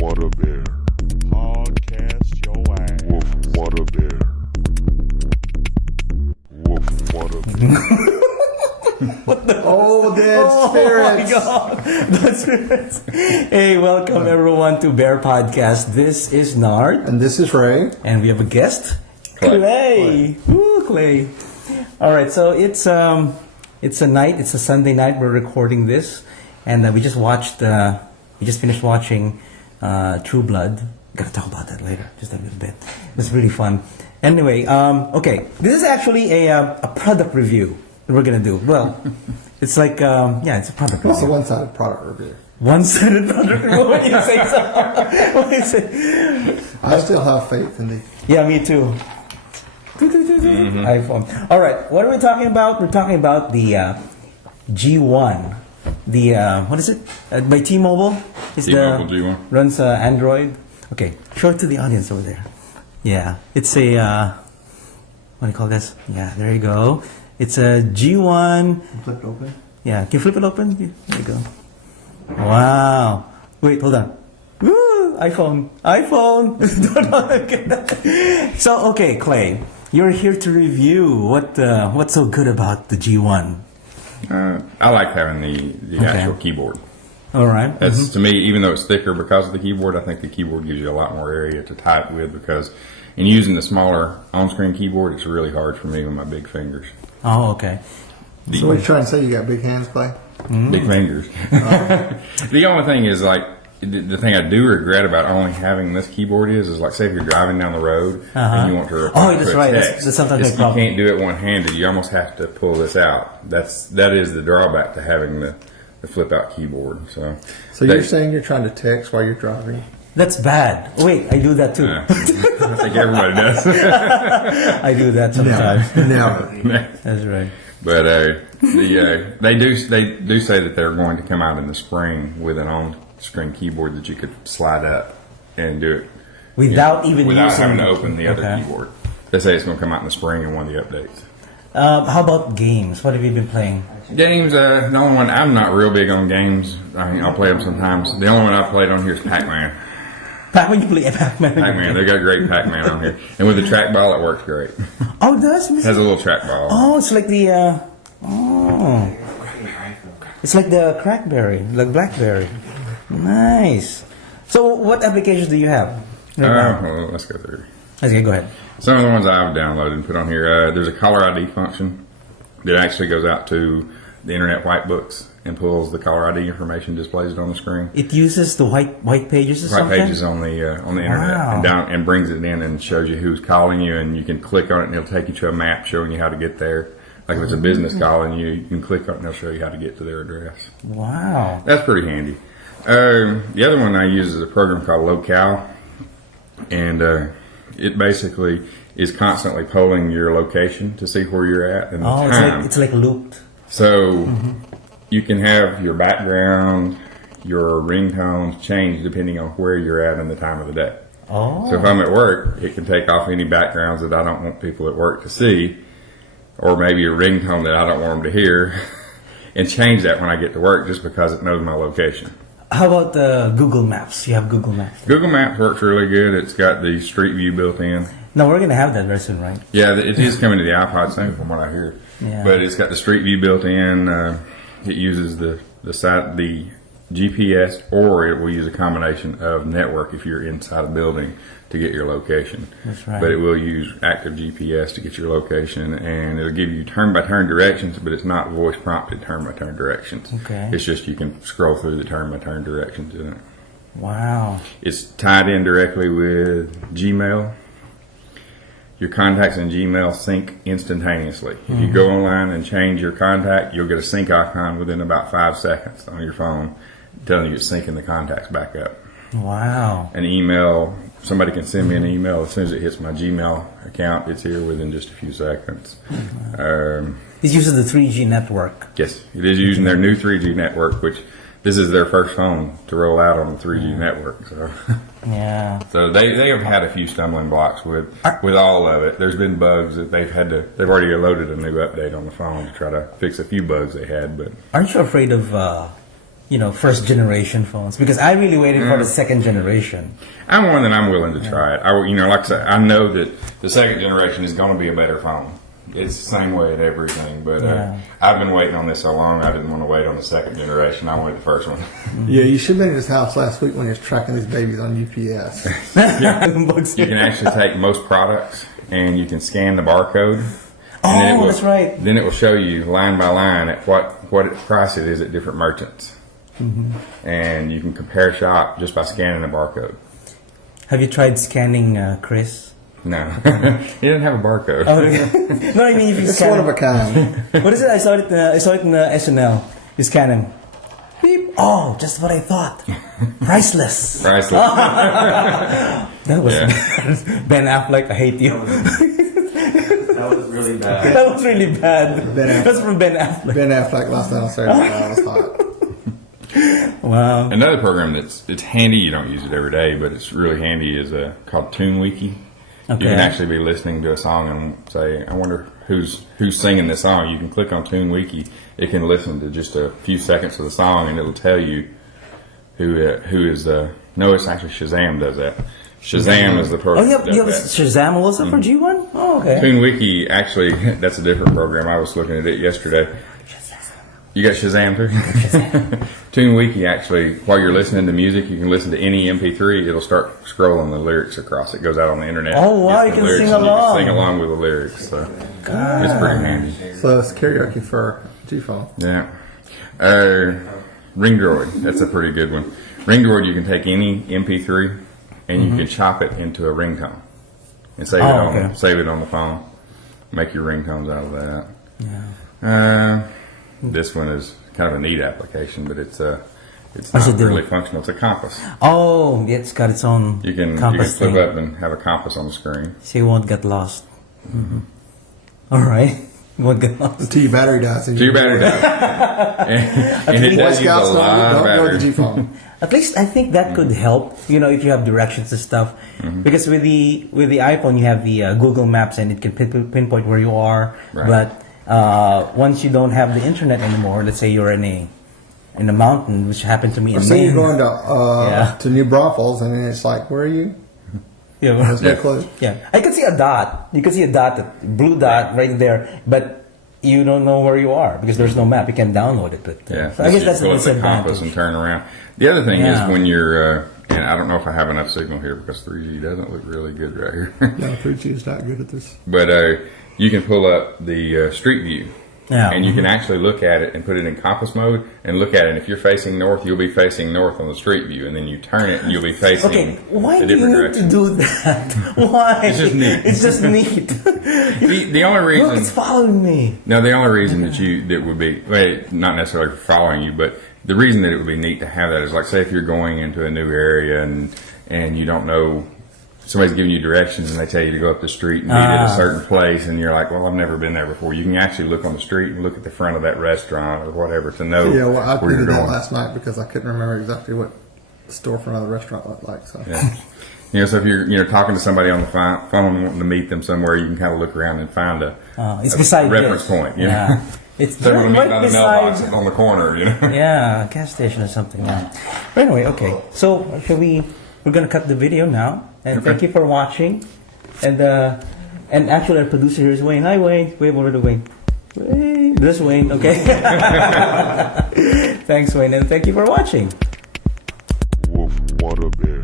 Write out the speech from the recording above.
what a bear. Podcast your ass. Woof, what a bear. Woof, what a bear. What the? Oh, dead spirits. Oh my God. Dead spirits. Hey, welcome everyone to Podcast. This is Nard. And this is Ray. And we have a guest, Clay. Woo, Clay. All right, so it's a night. It's a Sunday night. We're recording this, and we just finished watching True Blood. Gotta talk about that later, just a little bit. It was really fun. Anyway, okay, this is actually a product review that we're gonna do. Well, it's like it's a product review. It's a one-sided product review. One-sided product review. What do you say? What do you say? I still have faith in the... Yeah, me too. iPhone. All right, what are we talking about? We're talking about the G1. The what is it? By T-Mobile. It's T-Mobile G1 runs Android. Okay, show it to the audience over there. Yeah, it's a what do you call this? Yeah, there you go. It's a G1. Flip it open. Yeah, can you flip it open? There you go. Wow. Wait, hold on. Woo, iPhone. So, okay, Clay, you're here to review what's so good about the G1. I like having the actual keyboard. All right. That's to me, even though it's thicker because of the keyboard, I think the keyboard gives you a lot more area to type with because in using the smaller on-screen keyboard, it's really hard for me with my big fingers. Oh, okay. So what are you trying to say? You got big hands, Clay? Big fingers. The only thing is like, the thing I do regret about only having this keyboard is like say if you're driving down the road and you want to reply that's to a right. text, that's sometimes a you problem. can't do it one-handed. You almost have to pull this out. That is the drawback to having the flip-out keyboard. So you're saying you're trying to text while you're driving? That's bad. Wait, I do that too. I think everybody does. I do that sometimes. Never. That's right. But they do say that they're going to come out in the spring with an on-screen keyboard that you could slide up and do it Without having to open the other keyboard. They say it's going to come out in the spring in one of the updates. How about games? What have you been playing? Games, the only one, I'm not real big on games. I'll play them sometimes. The only one I've played on here is Pac-Man. Pac-Man, you play Pac-Man? Pac-Man, they got great Pac-Man on here. And with the trackball, it works great. Oh, it does? It has a little trackball. Oh, it's like the, it's like the Crackberry, like Blackberry. Nice. So what applications do you have? Well, let's go through. Okay, go ahead. Some of the ones I've downloaded and put on here, there's a caller ID function that actually goes out to the internet white books and pulls the caller ID information, displays it on the screen. It uses the white pages or something? White pages on the internet and brings it in and shows you who's calling you, and you can click on it and it'll take you to a map showing you how to get there. Like if it's a business calling you, you can click on it and they'll show you how to get to their address. Wow. That's pretty handy. The other one I use is a program called Locale, and it basically is constantly polling your location to see where you're at and the time. It's like looped. So you can have your background, your ringtones change depending on where you're at and the time of the day. Oh. So if I'm at work, it can take off any backgrounds that I don't want people at work to see, or maybe a ringtone that I don't want them to hear, and change that when I get to work just because it knows my location. How about Google Maps? You have Google Maps? Google Maps works really good. It's got the Street View built in. No, we're going to have that very soon, right? Yeah, it is coming to the iPod soon from what I hear. Yeah. But it's got the Street View built in. It uses the GPS, or it will use a combination of network if you're inside a building to get your location. That's right. But it will use active GPS to get your location, and it'll give you turn-by-turn directions, but it's not voice-prompted turn-by-turn directions. Okay. It's just you can scroll through the turn-by-turn directions in it. Wow. It's tied in directly with Gmail. Your contacts in Gmail sync instantaneously. If you go online and change your contact, you'll get a sync icon within about 5 seconds on your phone telling you it's syncing the contacts back up. Wow. An email, somebody can send me an email. As soon as it hits my Gmail account, it's here within just a few seconds. It uses the 3G network. Yes, it is using their new 3G network, which this is their first phone to roll out on the 3G network. So. Yeah. So they have had a few stumbling blocks with all of it. There's been bugs that they've already loaded a new update on the phone to try to fix a few bugs they had. But aren't you afraid of first generation phones? Because I really waited for the second generation. I'm one that I'm willing to try it. Like I said, I know that the second generation is going to be a better phone. It's the same way at everything, but I've been waiting on this so long. I didn't want to wait on the second generation. I wanted the first one. Yeah, you should have been at his house last week when he was tracking these babies on UPS. You can actually take most products and you can scan the barcode. Oh, that's right. Then it will show you line by line at what price it is at different merchants, and you can compare shop just by scanning the barcode. Have you tried scanning Chris? No, he didn't have a barcode. Oh, no, I mean if you It's scan one of a kind. What is it? I saw it in SNL. You scan him. Beep. Oh, just what I thought. Priceless. Priceless. That was bad. Ben Affleck, I hate you. That was really bad. That was really bad. That's from Ben Affleck. Ben Affleck last night on Saturday Night Live was hot. Wow. Another program it's handy. You don't use it every day, but it's really handy. Is called TuneWiki. Okay. You can actually be listening to a song and say, "I wonder who's singing this song." You can click on TuneWiki. It can listen to just a few seconds of the song, and it'll tell you who is. No, it's actually Shazam does that. Shazam is the program. Oh, you have Shazam also for G1? Oh, okay. TuneWiki, actually, that's a different program. I was looking at it yesterday. You got Shazam too? TuneWiki, actually, while you're listening to music, you can listen to any MP3. It'll start scrolling the lyrics across. It goes out on the internet. Oh, wow, Gets you the can lyrics, sing and you along. can sing along with the lyrics. So it's pretty handy. So it's karaoke for G-Phone. Yeah. Ring Droid, that's a pretty good one. Ring Droid, you can take any MP3 and you can chop it into a ringtone and save it on the phone. Make your ringtones out of that. Yeah. This one is kind of a neat application, but it's What's not it do? really functional. It's a compass. Oh, it's got its own You can compass flip thing. up and have a compass on the screen. So you won't get lost. All right. You won't get lost. Until your battery dies. So your battery dies. and it Boy does use a Scouts lot of don't go to battery. G-Phone. At least I think that could help, if you have directions and stuff. Because with the iPhone, you have the Google Maps and it can pinpoint where you are. Right. But once you don't have the internet anymore, let's say you're in a mountain, which happened to me in So Maine. you're going to New Braunfels, and then it's like, where are you? Yeah, There's no clue. yeah. I can see a dot. You can see a dot, a blue dot right there, but you don't know where you are because there's no map. You can download it, but Yeah, so I guess that's you the pull up the compass disadvantage. and turn around. The other thing Yeah. is when you're, and I don't know if I have enough signal here because 3G doesn't look really good right here. No, 3G is not good at this. But you can pull up the Street View. Yeah. And you can actually look at it and put it in compass mode and look at it. And if you're facing north, you'll be facing north on the Street View. And then you turn it and you'll be facing Okay, why a do you different need direction. to do that? Why? It's just neat. It's just neat. The only reason... Look, it's following me. No, the only reason that would be, well, not necessarily following you, but the reason that it would be neat to have that is like, say if you're going into a new area and you don't know, somebody's giving you directions and they tell you to go up the street and meet at a certain place and you're like, well, I've never been there before. You can actually look on the street and look at the front of that restaurant or whatever to know Yeah, well, I where you're did that going. last night because I couldn't remember exactly what the storefront of the restaurant looked like. So. Yeah. So if you're talking to somebody on the phone wanting to meet them somewhere, you can kind of look around and find It's a beside reference this. point. You Yeah. know? It's So when we meet right by the mailbox beside. on the corner, you know. Yeah, a gas station or something. Yeah. But anyway, okay. So we're gonna cut the video now, and thank you for watching. And actually, our producer here is Wayne. Hi, Wayne. Wave over to Wayne. Wayne. There's Wayne. Okay. Thanks, Wayne, and thank you for watching. Wolf, water bear.